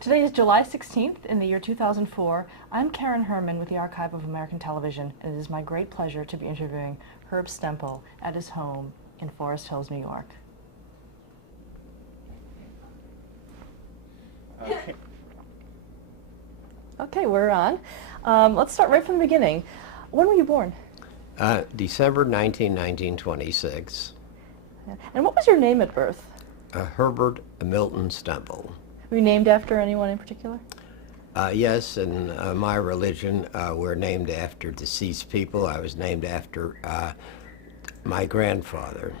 Today is July 16th in the year 2004. I'm Karen Herman with the Archive of American Television, and it is my great pleasure to be interviewing Herb Stempel at his home in Forest Hills, New York. Okay. Okay, we're on. Let's start right from the beginning. When were you born? December 1926. And what was your name at birth? Herbert Milton Stempel. Were you named after anyone in particular? Yes, in my religion, we're named after deceased people. I was named after my grandfather.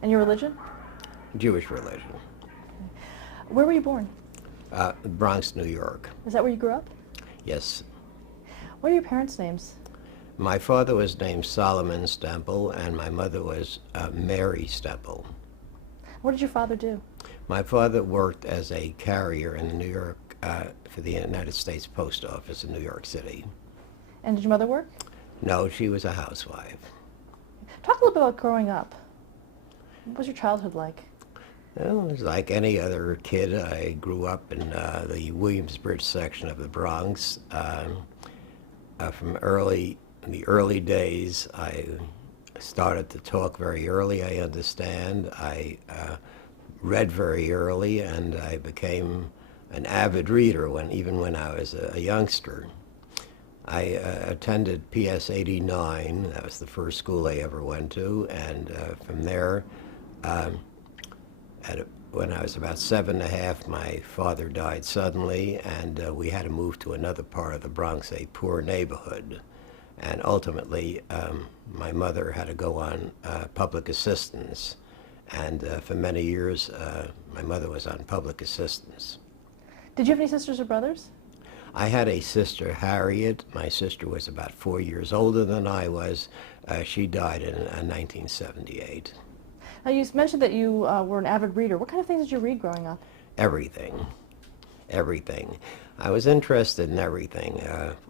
And your religion? Jewish religion. Where were you born? Bronx, New York. Is that where you grew up? Yes. What are your parents' names? My father was named Solomon Stempel, and my mother was Mary Stempel. What did your father do? My father worked as a carrier in New York for the United States Post Office in New York City. And did your mother work? No, she was a housewife. Talk a little bit about growing up. What was your childhood like? Well, it was like any other kid. I grew up in the Williamsbridge section of the Bronx. From in the early days, I started to talk very early, I understand. I read very early, and I became an avid reader even when I was a youngster. I attended PS 89. That was the first school I ever went to, and from there, when I was about 7.5, my father died suddenly, and we had to move to another part of the Bronx, a poor neighborhood. And ultimately, my mother had to go on public assistance. And for many years, my mother was on public assistance. Did you have any sisters or brothers? I had a sister, Harriet. My sister was about 4 years older than I was. She died in 1978. Now, you mentioned that you were an avid reader. What kind of things did you read growing up? Everything. Everything. I was interested in everything.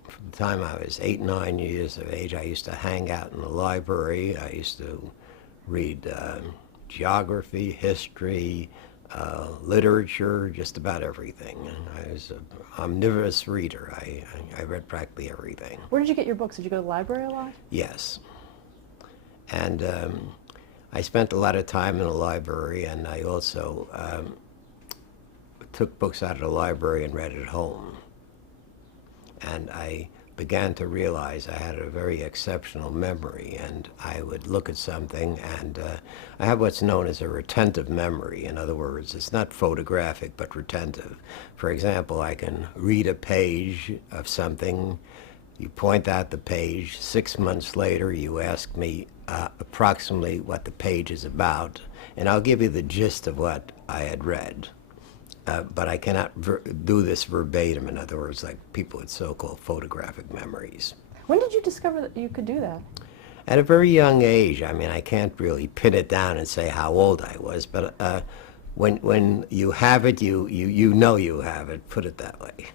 From the time I was 8, 9 years of age, I used to hang out in the library. I used to read geography, history, literature, just about everything. I was an omnivorous reader. I read practically everything. Where did you get your books? Did you go to the library a lot? Yes. And I spent a lot of time in the library, and I also took books out of the library and read at home. And I began to realize I had a very exceptional memory, and I would look at something, and I have what's known as a retentive memory. In other words, it's not photographic, but retentive. For example, I can read a page of something, you point out the page, 6 months later you ask me approximately what the page is about, and I'll give you the gist of what I had read. But I cannot do this verbatim, in other words, like people with so-called photographic memories. When did you discover that you could do that? At a very young age. I mean, I can't really pin it down and say how old I was, but when you have it, you know you have it, put it that way.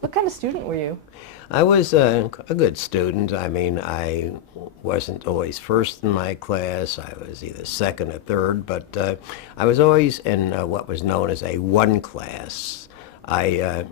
What kind of student were you? I was a good student. I mean, I wasn't always first in my class. I was either second or third, but I was always in what was known as a one class. I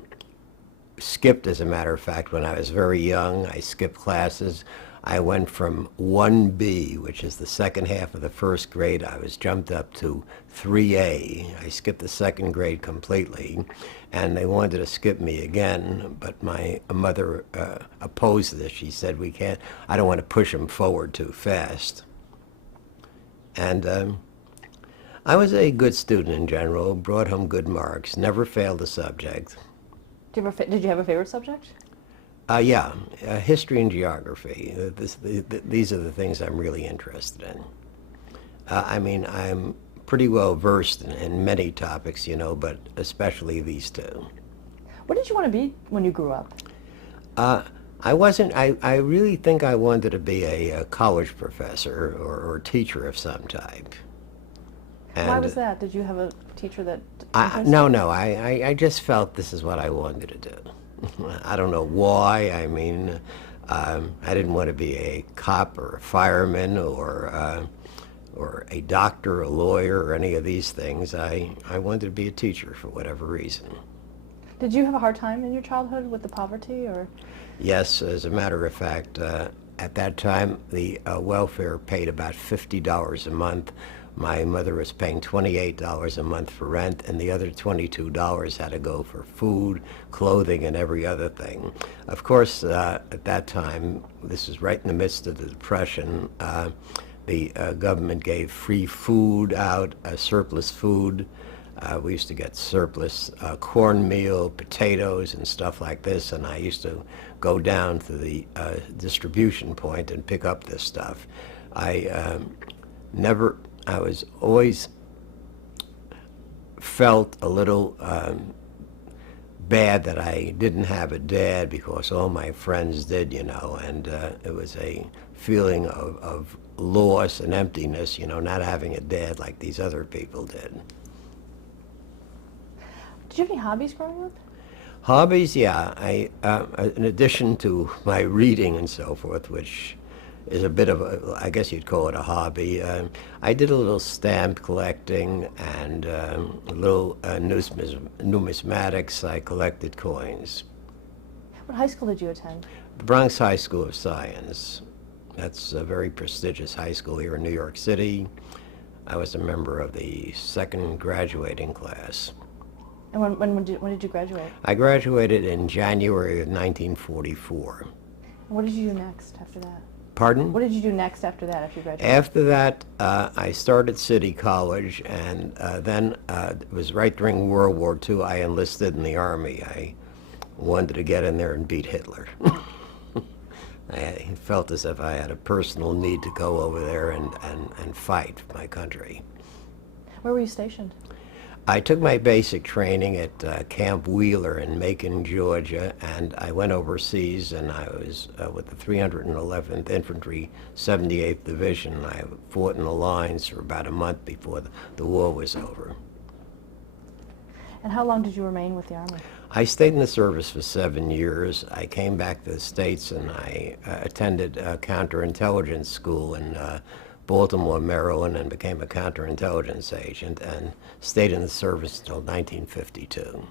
skipped, as a matter of fact, when I was very young. I skipped classes. I went from 1B, which is the second half of the first grade. I was jumped up to 3A. I skipped the second grade completely, and they wanted to skip me again, but my mother opposed this. She said, I don't want to push them forward too fast. And I was a good student in general, brought home good marks, never failed a subject. Did you have a favorite subject? Yeah, history and geography. These are the things I'm really interested in. I mean, I'm pretty well versed in many topics, but especially these two. What did you want to be when you grew up? I really think I wanted to be a college professor or teacher of some type. And why was that? Did you have a teacher that... No, I just felt this is what I wanted to do. I don't know why. I mean, I didn't want to be a cop or a fireman or or a doctor, a lawyer, or any of these things. I wanted to be a teacher for whatever reason. Did you have a hard time in your childhood with the poverty, or? Yes, as a matter of fact, at that time, the welfare paid about $50 a month. My mother was paying $28 a month for rent, and the other $22 had to go for food, clothing, and every other thing. Of course, at that time, this was right in the midst of the Depression, the government gave free food out, surplus food. We used to get surplus cornmeal, potatoes, and stuff like this, and I used to go down to the distribution point and pick up this stuff. I was always felt a little bad that I didn't have a dad because all my friends did, and it was a feeling of loss and emptiness, not having a dad like these other people did. Did you have any hobbies growing up? Hobbies, yeah. In addition to my reading and so forth, which is a bit of I guess you'd call it a hobby, I did a little stamp collecting and a little numismatics. I collected coins. What high school did you attend? The Bronx High School of Science. That's a very prestigious high school here in New York City. I was a member of the second graduating class. And when did you graduate? I graduated in January of 1944. And what did you do next after that? Pardon? What did you do next after that, after you graduated? After that, I started City College, and then it was right during World War II. I enlisted in the Army. I wanted to get in there and beat Hitler. I felt as if I had a personal need to go over there and fight for my country. Where were you stationed? I took my basic training at Camp Wheeler in Macon, Georgia, and I went overseas, and I was with the 311th Infantry 78th Division. I fought in the lines for about a month before the war was over. And how long did you remain with the Army? I stayed in the service for 7 years. I came back to the States, and I attended counterintelligence school in Baltimore, Maryland, and became a counterintelligence agent and stayed in the service until 1952.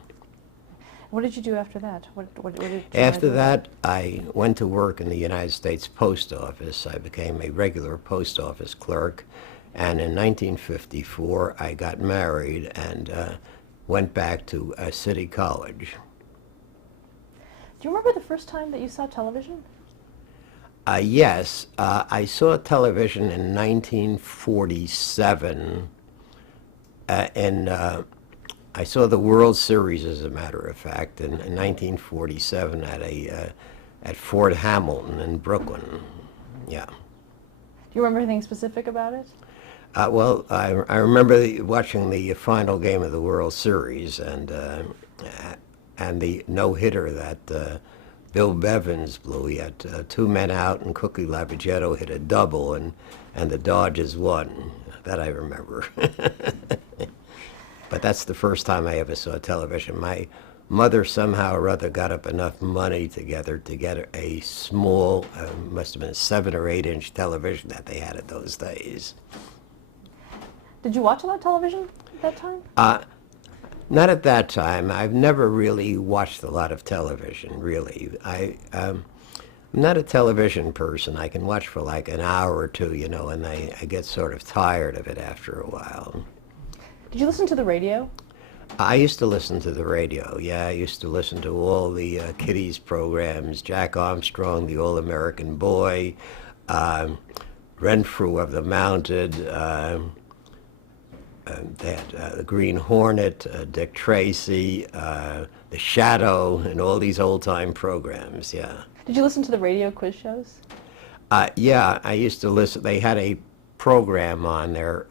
What did you do after that? What did you After that, I went to work in the United States Post Office. I became a regular post office clerk, and in 1954, I got married and went back to City College. Do you remember the first time that you saw television? Yes, I saw television in 1947, and I saw the World Series, as a matter of fact, in 1947 at Fort Hamilton in Brooklyn. Yeah. Do you remember anything specific about it? Well, I remember watching the final game of the World Series and the no-hitter that Bill Bevins blew. He had 2 men out, and Cookie Lavagetto hit a double, and the Dodgers won. That I remember. But that's the first time I ever saw television. My mother somehow or other got up enough money together to get a small, must have been a 7 or 8 inch television that they had at those days. Did you watch a lot of television at that time? Not at that time. I've never really watched a lot of television, really. I'm not a television person. I can watch for like an hour or two, and I get sort of tired of it after a while. Did you listen to the radio? I used to listen to the radio, yeah. I used to listen to all the kiddies programs, Jack Armstrong, the All-American Boy, Renfrew of the Mounted, they had the Green Hornet, Dick Tracy, The Shadow, and all these old-time programs, yeah. Did you listen to the radio quiz shows? Yeah, I used to listen. They had a program on there,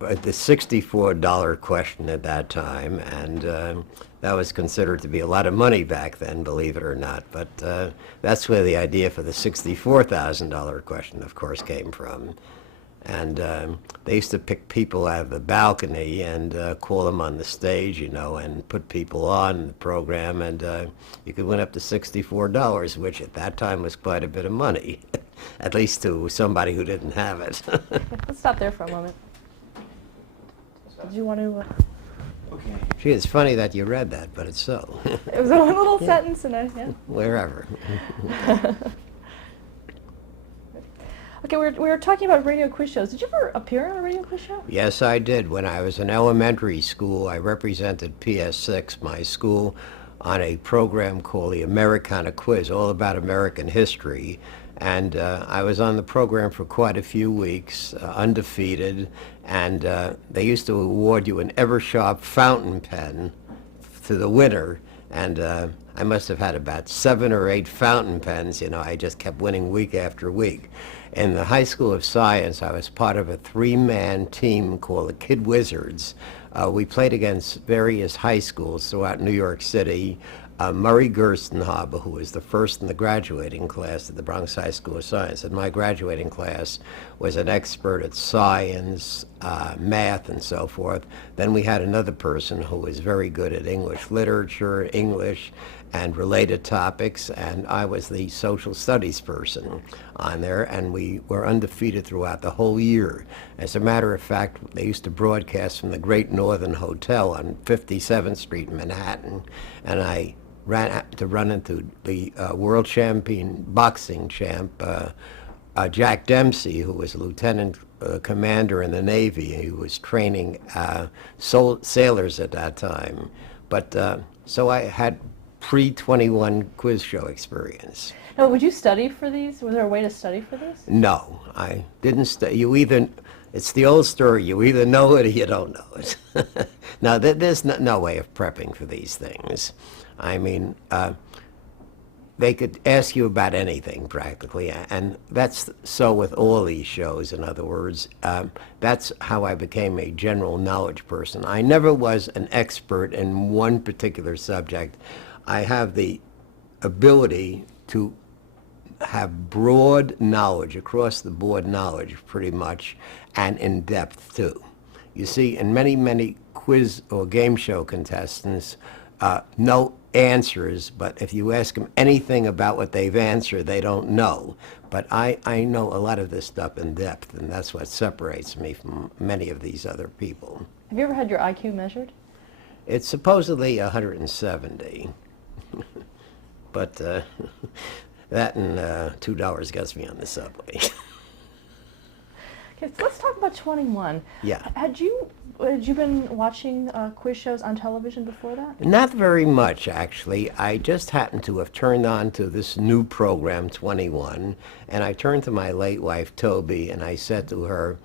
the $64 question at that time, and that was considered to be a lot of money back then, believe it or not. But that's where the idea for the $64,000 question, of course, came from. And they used to pick people out of the balcony and call them on the stage, and put people on the program. And you could win up to $64, which at that time was quite a bit of money, at least to somebody who didn't have it. Let's stop there for a moment. Did you want to? Okay. Gee, it's funny that you read that, but it's so. It was a little sentence, and yeah. Wherever. Okay, we were talking about radio quiz shows. Did you ever appear on a radio quiz show? Yes, I did. When I was in elementary school, I represented PS6, my school, on a program called the Americana Quiz, all about American history. And I was on the program for quite a few weeks, undefeated, and they used to award you an Eversharp fountain pen to the winner. And I must have had about 7 or 8 fountain pens. I just kept winning week after week. In the High School of Science, I was part of a 3-man team called the Kid Wizards. We played against various high schools throughout New York City. Murray Gerstenhaber, who was the first in the graduating class at the Bronx High School of Science, and my graduating class was an expert at science, math, and so forth. Then we had another person who was very good at English literature, English, and related topics, and I was the social studies person on there, and we were undefeated throughout the whole year. As a matter of fact, they used to broadcast from the Great Northern Hotel on 57th Street in Manhattan, and I happened to run into the world champion boxing champ, Jack Dempsey, who was a lieutenant commander in the Navy. He was training sailors at that time. But so I had pre-21 quiz show experience. No, would you study for these? Was there a way to study for these? No, I didn't study. It's the old story. You either know it or you don't know it. Now, there's no way of prepping for these things. I mean, they could ask you about anything practically, and that's so with all these shows. In other words, that's how I became a general knowledge person. I never was an expert in one particular subject. I have the ability to have broad knowledge, across the board knowledge pretty much, and in depth too. You see, in many quiz or game show contestants, no answers, but if you ask them anything about what they've answered, they don't know. But I know a lot of this stuff in depth, and that's what separates me from many of these other people. Have you ever had your IQ measured? It's supposedly 170, but that and $2 gets me on the subway. Okay, so let's talk about 21. Yeah. Had you been watching quiz shows on television before that? Not very much, actually. I just happened to have turned on to this new program, 21, and I turned to my late wife, Toby, and I said to her,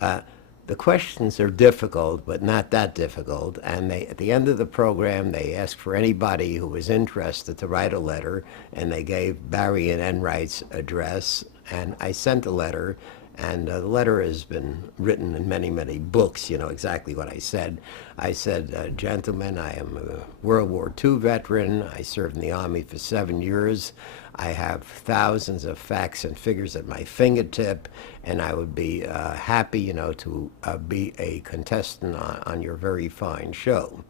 the questions are difficult, but not that difficult, and at the end of the program, they asked for anybody who was interested to write a letter, and they gave Barry and Enright's address, and I sent a letter. And the letter has been written in many books, exactly what I said. I said, gentlemen, I am a World War II veteran. I served in the Army for 7 years. I have thousands of facts and figures at my fingertip, and I would be happy, to be a contestant on your very fine show.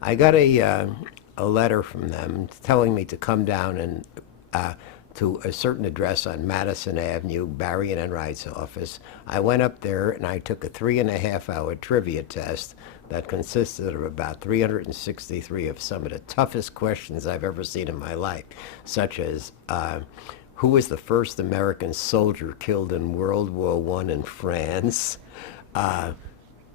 I got a letter from them telling me to come down and to a certain address on Madison Avenue, Barry and Enright's office. I went up there and I took a 3.5-hour trivia test that consisted of about 363 of some of the toughest questions I've ever seen in my life, such as who was the first American soldier killed in World War I in France?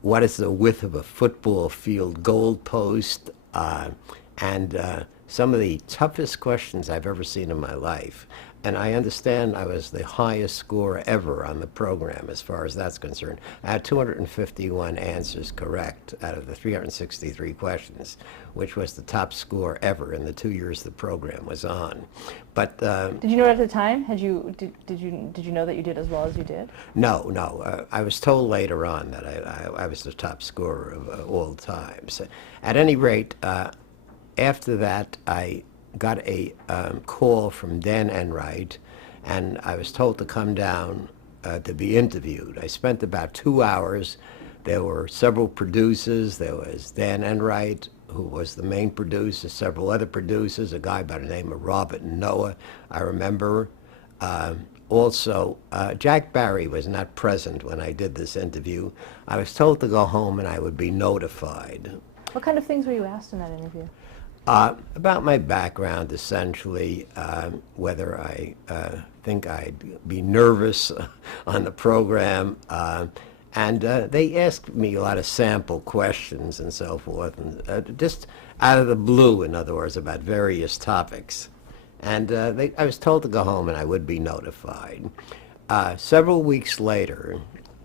What is the width of a football field goalpost? And some of the toughest questions I've ever seen in my life. And I understand I was the highest scorer ever on the program as far as that's concerned. I had 251 answers correct out of the 363 questions, which was the top score ever in the 2 years the program was on. But did you know it at the time? Did you know that you did as well as you did? No. I was told later on that I was the top scorer of all time. So, at any rate, after that, I got a call from Dan Enright, and I was told to come down to be interviewed. I spent about 2 hours. There were several producers. There was Dan Enright, who was the main producer, several other producers, a guy by the name of Robert and Noah, I remember. Also, Jack Barry was not present when I did this interview. I was told to go home and I would be notified. What kind of things were you asked in that interview? About my background, essentially, whether I think I'd be nervous on the program. And they asked me a lot of sample questions and so forth, and just out of the blue, in other words, about various topics. And I was told to go home and I would be notified. Several weeks later,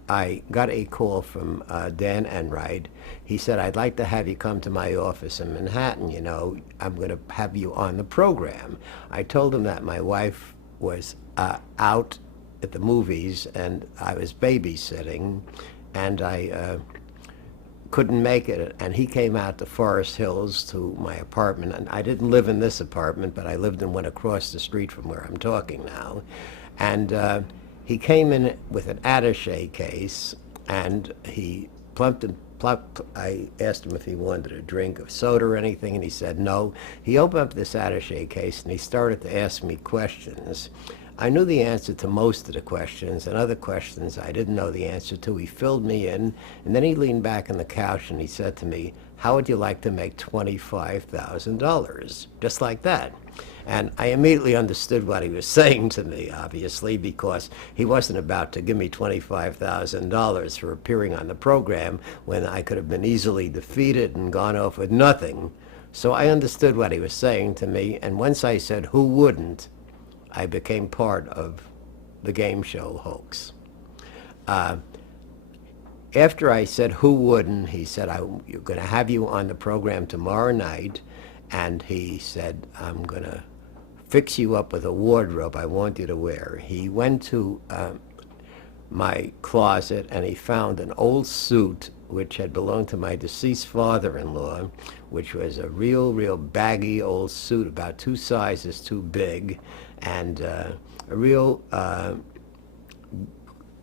I got a call from Dan Enright. He said, I'd like to have you come to my office in Manhattan. You know, I'm going to have you on the program. I told him that my wife was out at the movies and I was babysitting, and I couldn't make it. And he came out to Forest Hills to my apartment. And I didn't live in this apartment, but I lived in one across the street from where I'm talking now. And he came in with an attaché case, and he plumped. I asked him if he wanted a drink of soda or anything, and he said no. He opened up this attaché case, and he started to ask me questions. I knew the answer to most of the questions, and other questions I didn't know the answer to. He filled me in, and then he leaned back on the couch and he said to me, how would you like to make $25,000? Just like that. And I immediately understood what he was saying to me, obviously, because he wasn't about to give me $25,000 for appearing on the program when I could have been easily defeated and gone off with nothing. So I understood what he was saying to me, and once I said, who wouldn't, I became part of the game show hoax. After I said, who wouldn't, he said, you're going to have you on the program tomorrow night, and he said, I'm going to fix you up with a wardrobe I want you to wear. He went to my closet, and he found an old suit which had belonged to my deceased father-in-law, which was a real baggy old suit, about 2 sizes too big, and a real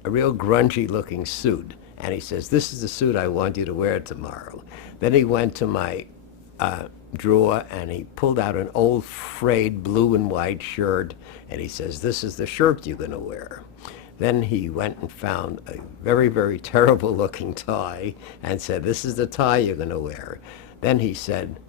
grungy-looking suit. And he says, this is the suit I want you to wear tomorrow. Then he went to my drawer and he pulled out an old frayed blue and white shirt, and he says, this is the shirt you're going to wear. Then he went and found a very terrible looking tie and said, this is the tie you're going to wear. Then he said,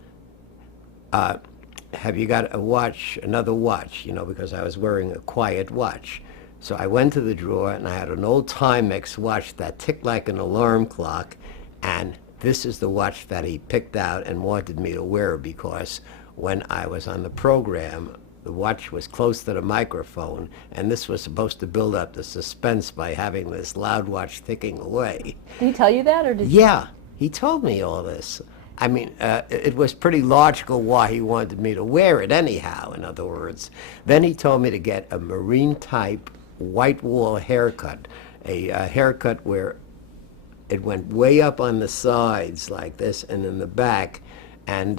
have you got a watch, another watch, you know, because I was wearing a quiet watch. So I went to the drawer and I had an old Timex watch that ticked like an alarm clock, and this is the watch that he picked out and wanted me to wear, because when I was on the program, the watch was close to the microphone, and this was supposed to build up the suspense by having this loud watch ticking away. Did he tell you that, or did Yeah, he told me all this. I mean, it was pretty logical why he wanted me to wear it anyhow, in other words. Then he told me to get a marine-type white wall haircut, a haircut where it went way up on the sides like this and in the back. And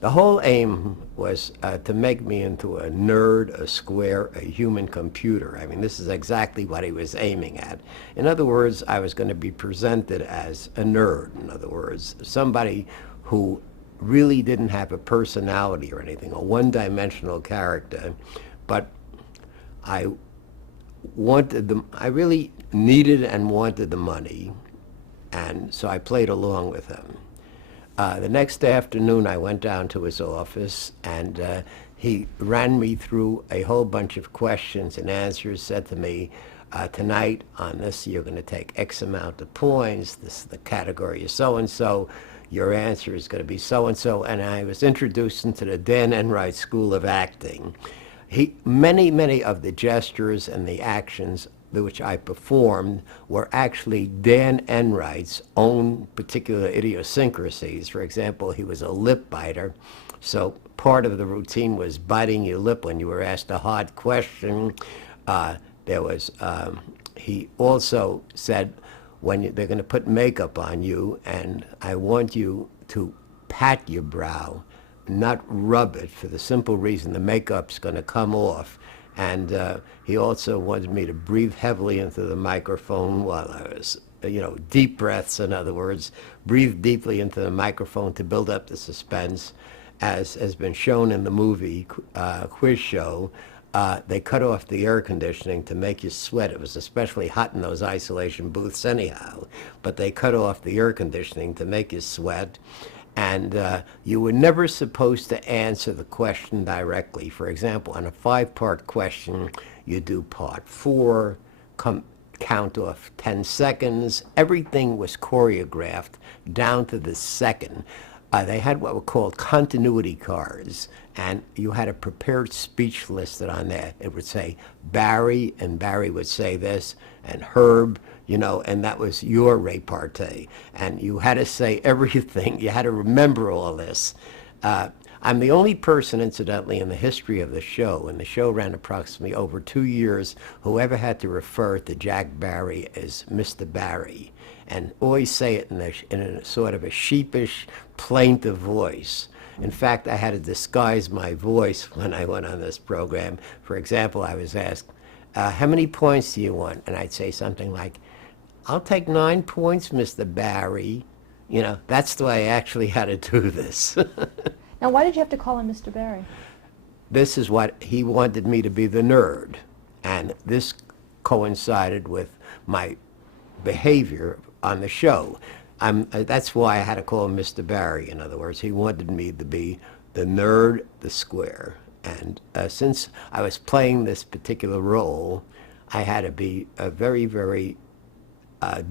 the whole aim was to make me into a nerd, a square, a human computer. I mean, this is exactly what he was aiming at. In other words, I was going to be presented as a nerd, in other words, somebody who really didn't have a personality or anything, a one-dimensional character. But I really needed and wanted the money, and so I played along with him. The next afternoon, I went down to his office, and he ran me through a whole bunch of questions and answers, said to me, tonight on this, you're going to take X amount of points, this is the category is so-and-so, your answer is going to be so-and-so, and I was introduced into the Dan Enright School of Acting. Many of the gestures and the actions which I performed were actually Dan Enright's own particular idiosyncrasies. For example, he was a lip biter, so part of the routine was biting your lip when you were asked a hard question. He also said, when they're going to put makeup on you, and I want you to pat your brow, not rub it, for the simple reason the makeup's going to come off. And he also wanted me to breathe heavily into the microphone while I was, deep breaths, in other words, breathe deeply into the microphone to build up the suspense. As has been shown in the movie quiz show, they cut off the air conditioning to make you sweat. It was especially hot in those isolation booths anyhow, but they cut off the air conditioning to make you sweat. And you were never supposed to answer the question directly. For example, on a 5-part question, you do part 4, count off 10 seconds. Everything was choreographed down to the second. They had what were called continuity cards, and you had a prepared speech listed on there. It would say Barry, and Barry would say this, and Herb, and that was your repartee. And you had to say everything. You had to remember all this. I'm the only person, incidentally, in the history of the show, and the show ran approximately over 2 years, who ever had to refer to Jack Barry as Mr. Barry, and always say it in a sort of a sheepish, plaintive voice. In fact, I had to disguise my voice when I went on this program. For example, I was asked, how many points do you want? And I'd say something like, I'll take 9 points, Mr. Barry. That's the way I actually had to do this. Now, why did you have to call him Mr. Barry? This is what he wanted me to be, the nerd. And this coincided with my behavior on the show. That's why I had to call him Mr. Barry. In other words, he wanted me to be the nerd, the square. And since I was playing this particular role, I had to be very, very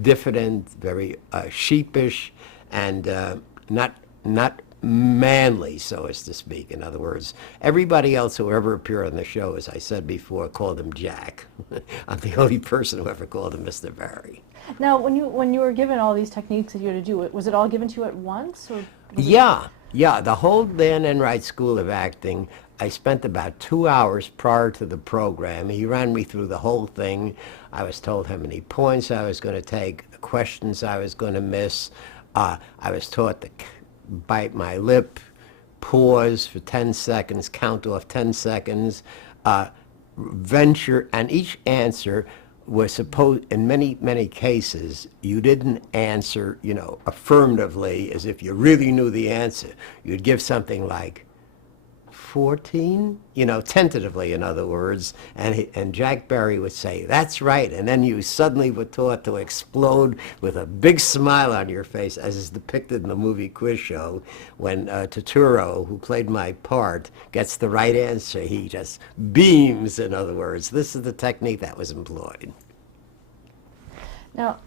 diffident, very sheepish, and not manly, so as to speak. In other words, everybody else who ever appeared on the show, as I said before, called him Jack. I'm the only person who ever called him Mr. Barry. Now, when you were given all these techniques that you had to do, was it all given to you at once? Or Yeah. The whole Dan Enright School of Acting, I spent about 2 hours prior to the program. He ran me through the whole thing. I was told how many points I was going to take, the questions I was going to miss. I was taught to bite my lip, pause for 10 seconds, count off 10 seconds, venture, and each answer was supposed, in many cases, you didn't answer, affirmatively as if you really knew the answer. You'd give something like 14, tentatively, in other words, and Jack Barry would say, that's right, and then you suddenly were taught to explode with a big smile on your face, as is depicted in the movie quiz show, when Turturro, who played my part, gets the right answer. He just beams, in other words. This is the technique that was employed. Now,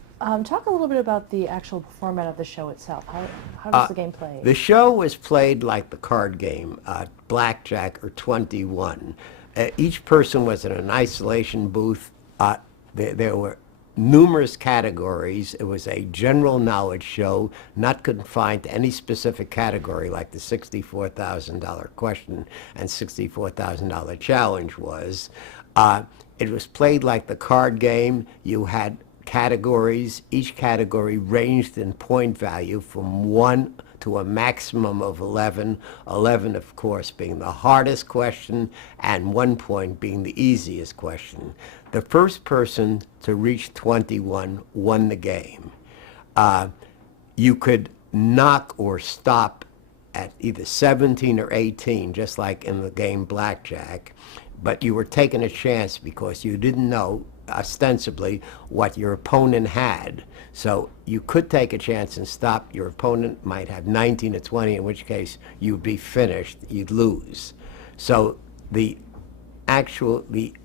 talk a little bit about the actual format of the show itself. How does the game play? The show was played like the card game, blackjack or 21. Each person was in an isolation booth. There were numerous categories. It was a general knowledge show, not confined to any specific category like the $64,000 question and $64,000 challenge was. It was played like the card game. You had categories. Each category ranged in point value from 1 to a maximum of 11. 11, of course, being the hardest question and 1 point being the easiest question. The first person to reach 21 won the game. You could knock or stop at either 17 or 18, just like in the game blackjack, but you were taking a chance because you didn't know ostensibly what your opponent had. So you could take a chance and stop. Your opponent might have 19 or 20, in which case you'd be finished, you'd lose. So the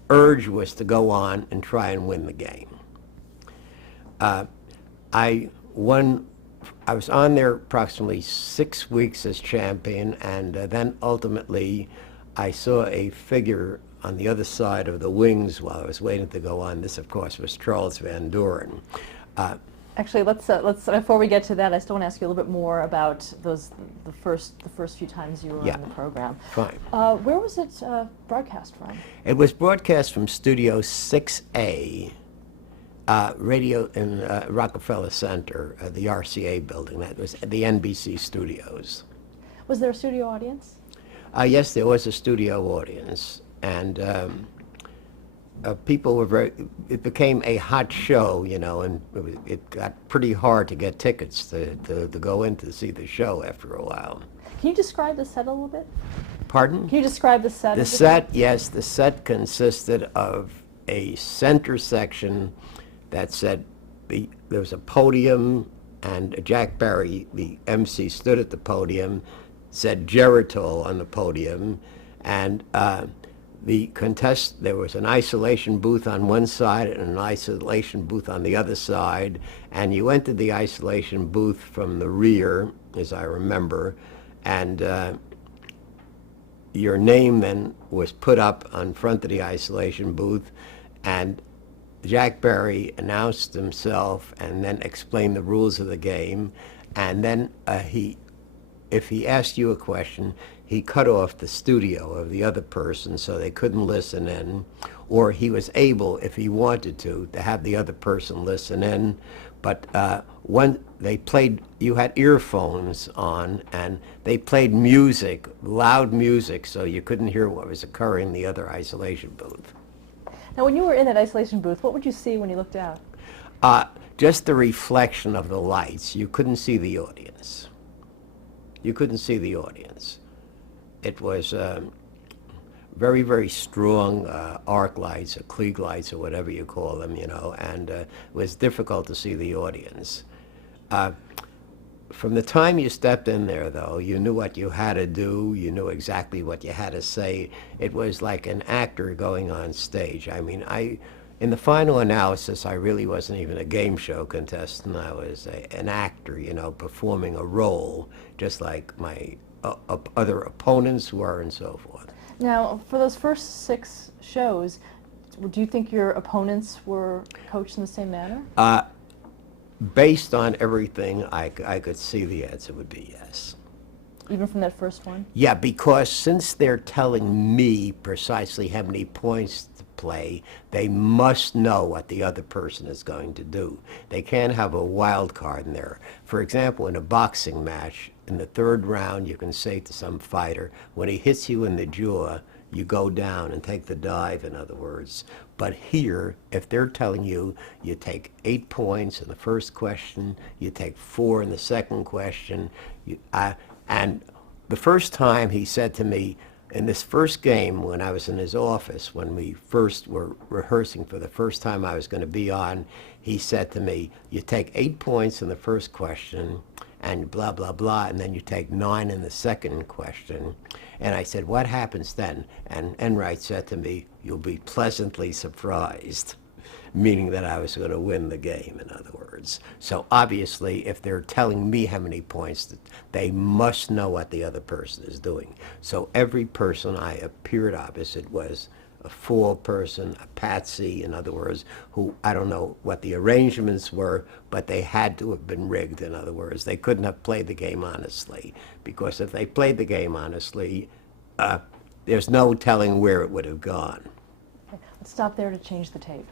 urge was to go on and try and win the game. I was on there approximately 6 weeks as champion, and then ultimately I saw a figure on the other side of the wings while I was waiting to go on. This, of course, was Charles Van Doren. Actually, let's before we get to that, I still want to ask you a little bit more about the first few times you were on the program. Fine. Where was it broadcast from? It was broadcast from Studio 6A, radio in Rockefeller Center, the RCA building. That was the NBC studios. Was there a studio audience? Yes, there was a studio audience, and people were very, it became a hot show, you know, and it got pretty hard to get tickets to go in to see the show after a while. Can you describe the set a little bit? Pardon? Can you describe the set? The set, yes, the set consisted of a center section that said there was a podium, and Jack Barry, the MC, stood at the podium, said Geritol on the podium, and there was an isolation booth on one side and an isolation booth on the other side, and you entered the isolation booth from the rear, as I remember, and your name then was put up on front of the isolation booth, and Jack Barry announced himself and then explained the rules of the game, and then if he asked you a question, he cut off the studio of the other person so they couldn't listen in, or he was able, if he wanted to have the other person listen in. But when they played, you had earphones on, and they played music, loud music, so you couldn't hear what was occurring in the other isolation booth. Now, when you were in that isolation booth, what would you see when you looked out? Just the reflection of the lights. You couldn't see the audience. You couldn't see the audience. It was very, very strong arc lights, or Klieg lights, or whatever you call them, you know, and it was difficult to see the audience. From the time you stepped in there, though, you knew what you had to do. You knew exactly what you had to say. It was like an actor going on stage. I mean, in the final analysis, I really wasn't even a game show contestant. I was an actor, you know, performing a role, just like my other opponents were, and so forth. Now, for those first 6 shows, do you think your opponents were coached in the same manner? Based on everything, I could see the answer would be yes. Even from that first one? Yeah, because since they're telling me precisely how many points to play, they must know what the other person is going to do. They can't have a wild card in there. For example, in a boxing match, in the 3rd round, you can say to some fighter, when he hits you in the jaw, you go down and take the dive, in other words. But here, if they're telling you, you take 8 points in the first question, you take 4 in the second question, and the first time he said to me, in this first game, when I was in his office, when we first were rehearsing for the first time I was going to be on, he said to me, you take 8 points in the first question, and blah, blah, blah, and then you take 9 in the second question. And I said, what happens then? And Enright said to me, you'll be pleasantly surprised, meaning that I was going to win the game, in other words. So obviously, if they're telling me how many points, they must know what the other person is doing. So every person I appeared opposite was a fool person, a patsy, in other words, who, I don't know what the arrangements were, but they had to have been rigged, in other words. They couldn't have played the game honestly, because if they played the game honestly, there's no telling where it would have gone. Okay. Let's stop there to change the tape.